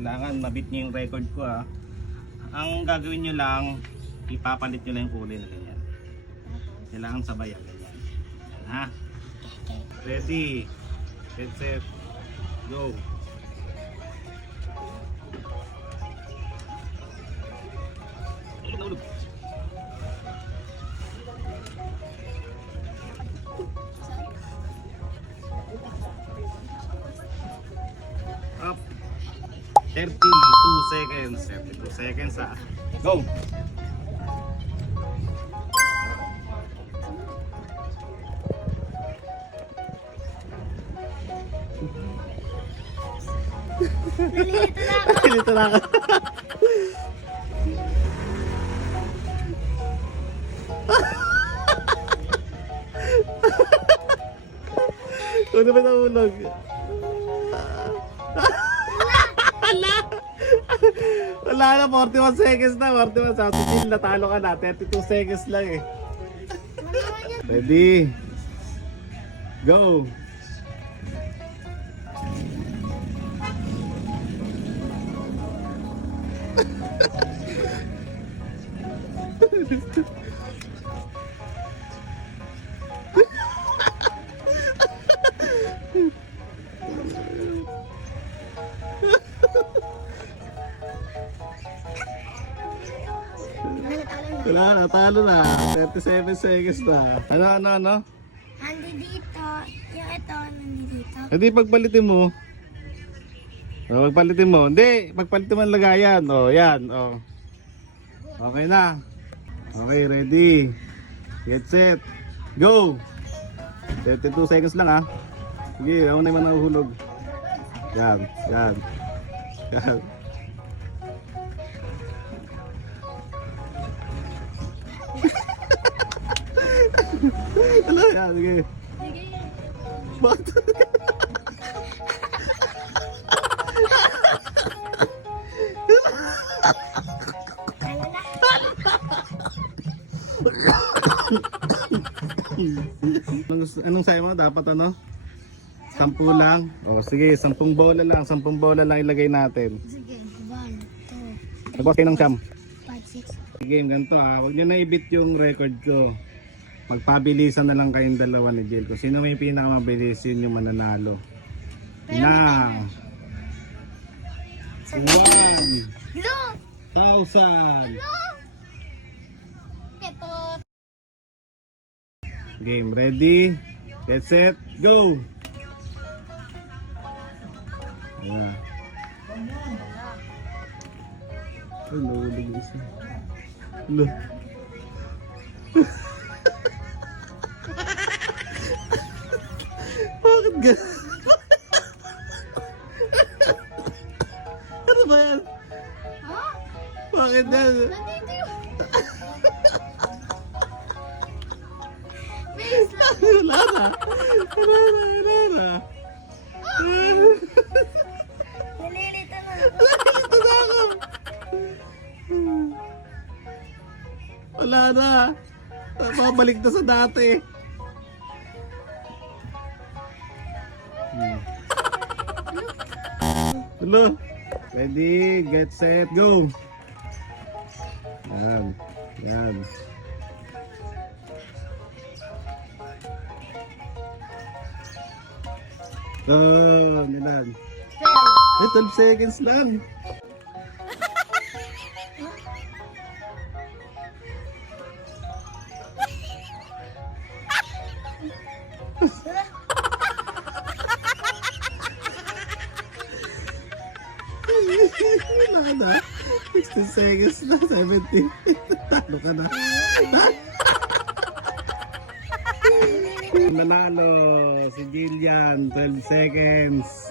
Kailangan mabit niyo yung record ko ha. Ang gagawin nyo lang, ipapalit nyo lang yung kulay na ganyan. Kailangan sabayan ganyan. Yan, ha? Ready, get set, go. Up. 32 seconds. 32 seconds ha. Go. Nalilito na ako. Ano ba nahulog? Wala na, 41 seconds na. 41 sa susil, natalo ka na. 32 seconds lang eh. Ready? Go! Wala, natalo na. 37 seconds na. Ano? Nandito. Yung ito, nandito. Hindi, pagpalitin mo. Pagpalitin mo. Hindi, pagpalitin mo ang lagayan. O, yan. O. Okay na. Okay, ready. Get set. Go! 32 seconds lang ha. Sige, ako na yung nahuhulog. Yan. Yan. Ano yan? Sige. Bakit? Anong sayo mo? Dapat ano? 10 lang? O sige, 10 bola lang. 10 bola lang ilagay natin. Sige, 1, 2, Nagbukas kayo ng siyam. 5, 6. Game ganito ha. Huwag nyo na i-beat yung record ko. Magpabilisan na lang kayong dalawa ni Jill. Kung sino may pinakamabilis, yun yung mananalo. Na 1,000 Game ready, get set, go! Ayan. Ay, nahulog yung isa. Hello. Bakit gano'n? Ano ba yan? Ha? Bakit yan? Nandito yun. Wala na. Nalilito na. Nalilito na ako. Wala na. Babalik na sa dati. Hello. Ready, get set, go. Yan. Oh, nilan. 12 seconds lang. Wala na. 16 seconds na. 17. Talo ka na. Nanalo si Jillian. 12 seconds.